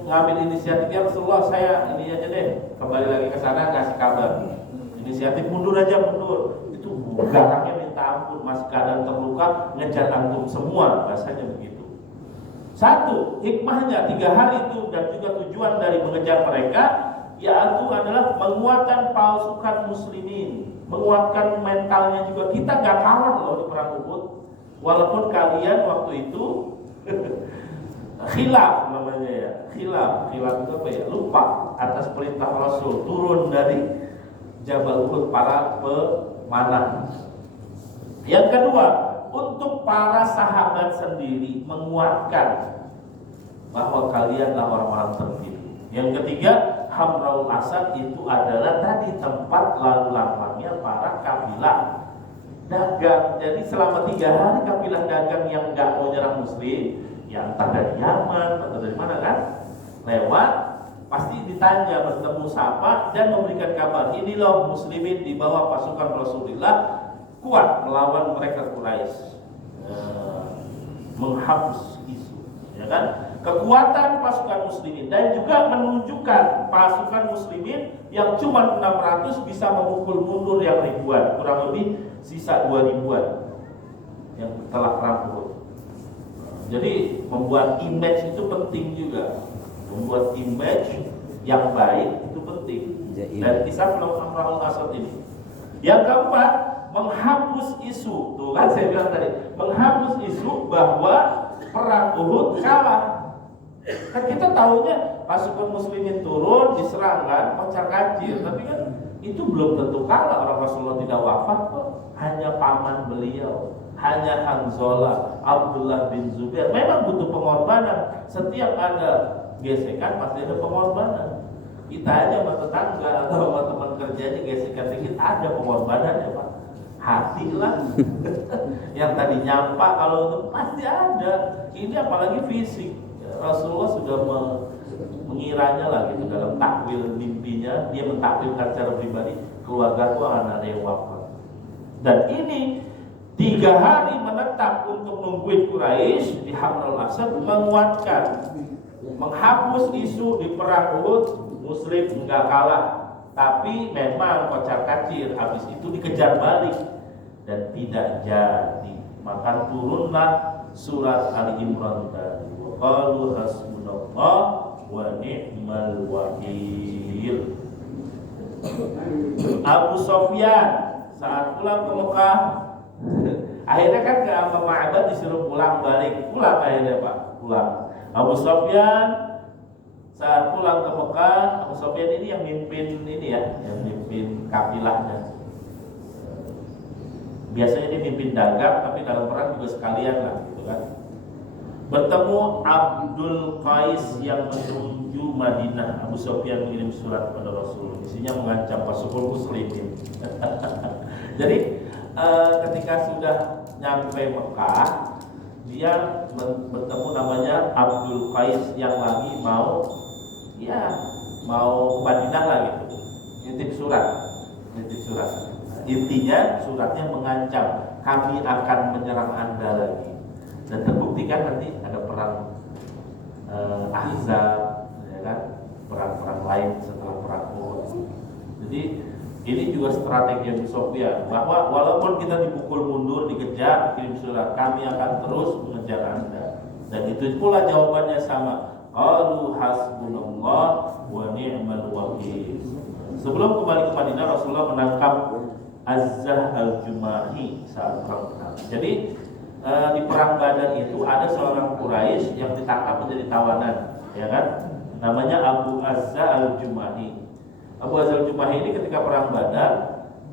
ngambil inisiatifnya, Rasulullah saya ini aja deh, kembali lagi ke sana kasih kabar. Inisiatif mundur aja, mundur. Itu garangnya minta ampun, masih keadaan terluka, ngejar antum semua, rasanya begitu. Satu, hikmahnya 3 hari itu dan juga tujuan dari mengejar mereka, yaitu adalah menguatkan pasukan muslimin, menguatkan mentalnya juga. Kita gak kalah loh di perang Uhud, walaupun kalian waktu itu khilaf namanya ya, khilaf itu apa ya, lupa atas perintah Rasul turun dari Jabal Uhud para pemanah. Yang kedua, untuk para sahabat sendiri menguatkan bahwa kalianlah orang-orang terpilih. Yang ketiga, Hamraul Asad itu adalah tadi tempat lalu lamanya para kabilah dagang. Jadi selama 3 hari kabilah dagang yang nggak mau nyerang muslim, ya entah dari Yaman atau dari mana kan, lewat pasti ditanya, bertemu sapa dan memberikan kabar, ini loh muslimin di bawah pasukan Rasulullah kuat melawan mereka Quraisy, menghapus isu, ya kan? Kekuatan pasukan muslimin dan juga menunjukkan pasukan muslimin yang cuma 600 bisa memukul mundur yang ribuan, kurang lebih sisa 2 ribuan yang telah perang Uhud. Jadi membuat image itu penting juga, membuat image yang baik itu penting. Dan kisah Hamraul Asad ini. Yang keempat, menghapus isu. Tuh kan saya bilang tadi, menghapus isu bahwa perang Uhud kalah. Kan kita tahunya pasukan muslimin turun, diserang kan, kocar kacir. Tapi kan itu belum tentu kalah. Orang Rasulullah tidak wafat kok. Hanya paman beliau, hanya Hanzalah, Abdullah bin Zubair. Memang butuh pengorbanan. Setiap ada gesekan pasti ada pengorbanan. Kita aja sama tetangga atau sama teman kerjanya gesekan dikit, ada pengorbanannya Pak. Hati lah. Yang tadi nyampak kalau itu pasti ada. Ini apalagi fisik. Rasulullah sudah mengiranya lah gitu dalam takwil mimpinya. Dia mentakwilkan secara pribadi, keluarga itu anak yang wafat. Dan ini 3 hari menetap untuk nungguin Quraisy di Hamrul Asad, menguatkan, menghapus isu di perang Uhud. Muslim enggak kalah, tapi memang kocar kacir. Habis itu dikejar balik dan tidak jadi. maka turunlah surat Ali Imran tadi. Wa qalu hasbunallah wa ni'mal wakil. Abu Sofyan saat pulang ke Mekah, akhirnya kan ke Ma'bad disuruh pulang akhirnya Pak, pulang. Abu Sofyan saat pulang ke Mekah, Abu Sofyan ini yang mimpin yang mimpin kafilahnya. Biasanya dia mimpin dagang, tapi dalam perang juga sekalian lah, gitu kan. Bertemu Abdul Qais yang menuju Madinah. Abu Sufyan mengirim surat kepada Rasul, isinya mengancam pasukan muslimin. Jadi ketika sudah nyampe Mekah, dia bertemu namanya Abdul Qais yang lagi mau ke Madinah lah gitu. Nitip surat. Intinya suratnya mengancam, kami akan menyerang Anda lagi. Dan terbuktikan nanti ada perang Ahzab, ya kan? Perang-perang lain setelah perang Uhud. Jadi ini juga strategi Abu Sufyan, bahwa walaupun kita dipukul mundur, dikejar, kirim surat, kami akan terus mengejar Anda. Dan itu pula jawabannya sama. Qalu hasbunallah wa ni'mal wakil. Sebelum kembali ke Madinah, Rasulullah menangkap Azzah al-Jumahi saat perang Badar. Jadi di perang Badar itu ada seorang Quraisy yang ditangkap menjadi tawanan, ya kan? Namanya Abu Azzah al-Jumahi. Abu Azzah al-Jumahi ini ketika perang Badar,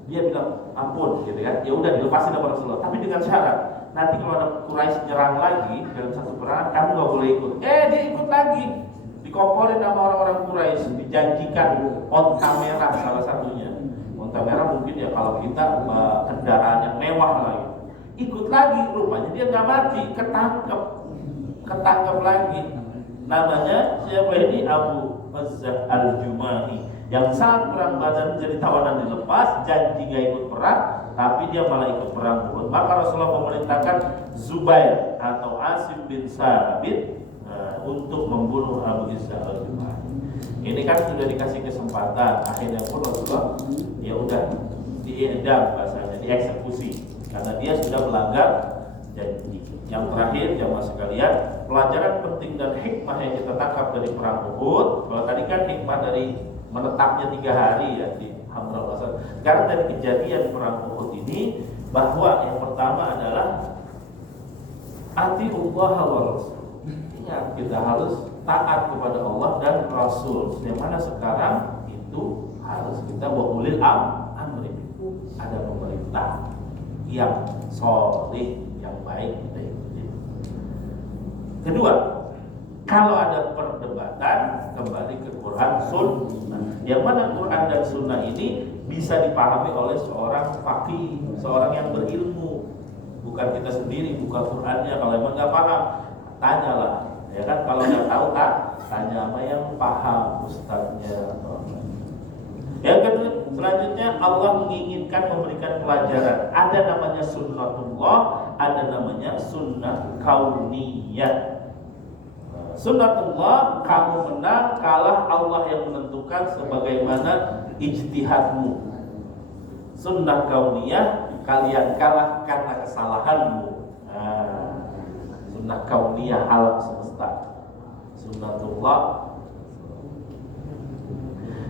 dia bilang ampun, gitu kan? Ya udah dilepasin sama Rasulullah, tapi dengan syarat nanti kalau ada Quraisy nyerang lagi dalam satu perang, kamu nggak boleh ikut. Dia ikut lagi, dikomporin sama orang-orang Quraisy, dijanjikan onta merah salah satunya. Onta merah mungkin ya kalau kita kendaraan yang mewah lah gitu. Ikut lagi, rupanya dia nggak mati, ketangkep lagi. Namanya siapa ini? Abu Azzah al-Jumahi, yang saat perang Badar menjadi tawanan dilepas, janji nggak ikut perang, tapi dia malah ikut perang Uhud. Maka Rasulullah memerintahkan Zubair atau Asim bin Sabit untuk membunuh Abu Azzah al-Jumahi. Ini kan sudah dikasih kesempatan, akhirnya pun Rasulullah ya udah diidam, bahasanya dieksekusi, karena dia sudah melanggar janji. Yang terakhir jamaah sekalian, pelajaran penting dan hikmah yang kita tangkap dari perang Uhud. Kalau tadi kan hikmah dari menetapnya 3 hari ya di Hamrah Asad. Sekarang dari kejadian perang Uhud ini, bahwa yang pertama adalah atiullah wa rasul. Ingat, kita harus taat kepada Allah dan Rasul. Yang mana sekarang itu harus kita wa ulil amri. Ada pemerintah yang soleh, yang baik, kita ikuti. Kedua, kalau ada perdebatan, kembali ke Quran Sunnah. Yang mana Quran dan Sunnah ini bisa dipahami oleh seorang faqih, seorang yang berilmu. Bukan kita sendiri buka Qurannya, kalau emang nggak paham, tanyalah. Ya kan, kalau nggak tahu tanya sama yang paham, ustadznya. Yang kedua, selanjutnya Allah menginginkan memberikan pelajaran. Ada namanya sunnatullah, ada namanya sunnah kauniyah. Sunnatullah, kamu menang kalah Allah yang menentukan sebagaimana ijtihadmu. Sunnah kauniyah, kalian kalah karena kesalahanmu. Sunnah kauniyah alam semesta. Sunnatullah.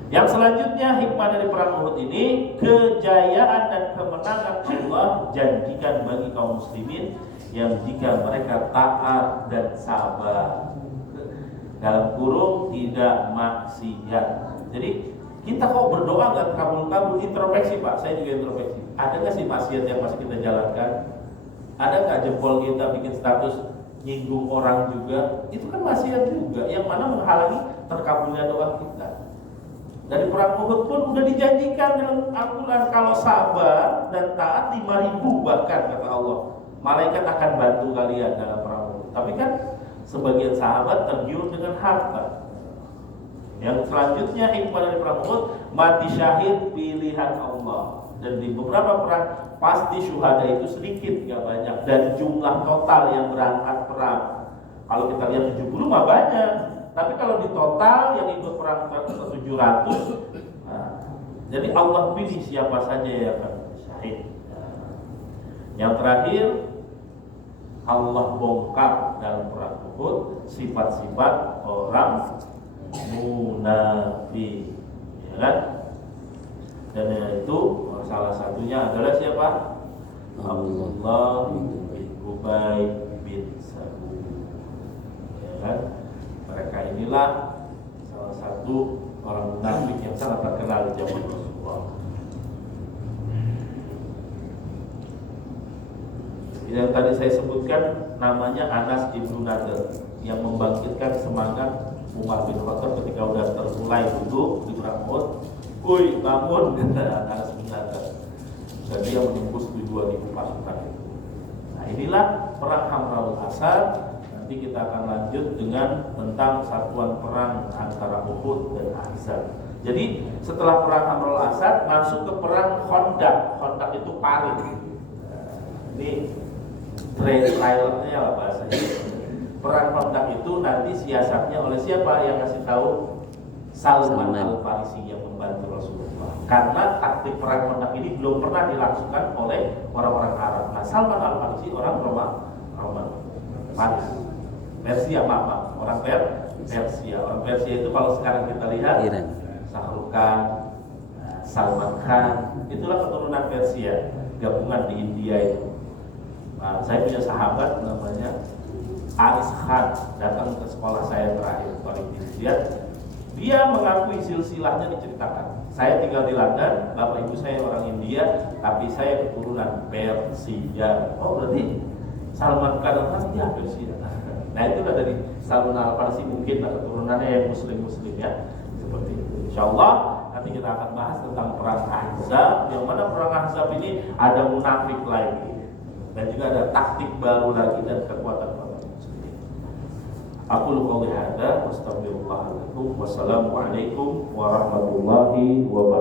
Yang selanjutnya hikmah dari perang Uhud ini, kejayaan dan kemenangan Allah janjikan bagi kaum muslimin yang jika mereka taat dan sabar, dalam kurung tidak maksiat. Jadi kita kok berdoa nggak kabul-kabul, introspeksi Pak. Saya juga introspeksi. Ada nggak sih maksiat yang masih kita jalankan? Ada nggak jempol kita bikin status nyinggung orang juga? Itu kan maksiat juga, yang mana menghalangi terkabulnya doa kita. Dari perang Uhud pun udah dijanjikan dalam Al-Quran, kalau sabar dan taat 5.000 bahkan kata Allah, malaikat akan bantu kalian dalam perang Uhud. Tapi kan sebagian sahabat tergiur dengan harta. Yang selanjutnya hikmah dari perang Uhud, mati syahid pilihan Allah. Dan di beberapa perang pasti syuhada itu sedikit, gak banyak dari jumlah total yang berangkat perang. Kalau kita lihat 70 mah banyak. Tapi kalau di total yang ikut perang 700, jadi Allah pilih siapa saja yang akan syahid. Yang terakhir, Allah bongkar dalam perang Uhud sifat-sifat orang munafik, ya kan? Dan itu salah satunya adalah siapa? Abdullah bin Ubay bin Salul, ya kan? Mereka inilah salah satu orang munafik yang sangat terkenal di zaman Rasulullah. Yang tadi saya sebutkan namanya Anas ibnu Nadir, yang membangkitkan semangat Umar bin Khattab ketika sudah termulai duduk di perang Uhud. Woi, bangun, kata Anas bin Nadir. Dan dia menembus 2.000 pasukan itu. Nah, inilah perang Hamraul Asad. Nanti kita akan lanjut dengan tentang satuan perang antara Uhud dan Ahzab. Jadi setelah perang Hamraul Asad masuk ke perang Khandaq. Khandaq itu parit. Ini trailernya lah bahasanya. Perang Khandaq itu nanti siasatnya oleh siapa yang kasih tahu? Salman Al-Farisi yang membantu Rasulullah. Karena taktik perang Khandaq ini belum pernah dilakukan oleh orang-orang Arab. Nah, Salman Al-Farisi orang Faris. Persia, maaf, orang Persia. Orang Persia itu kalau sekarang kita lihat Shahrukh Khan, Salman Khan, itulah keturunan Persia, gabungan di India itu. Nah, saya punya sahabat namanya Aris Khan, datang ke sekolah saya terakhir di India. Dia mengakui silsilahnya diceritakan. Saya tinggal di London, bapak ibu saya orang India, tapi saya keturunan Persia. Oh, berarti Salman Khan ya Persia. Nah, itu dari Salman Al-Farisi, mungkin keturunannya yang muslim ya. Seperti itu. Insyaallah nanti kita akan bahas tentang perang Ahzab, yang mana perang Ahzab ini ada munafik lagi. Dan juga ada taktik baru lagi dan kekuatan baru. Aku qouli hadza, astaghfirullah lakum, wassalamu alaikum warahmatullahi wabarakatuh.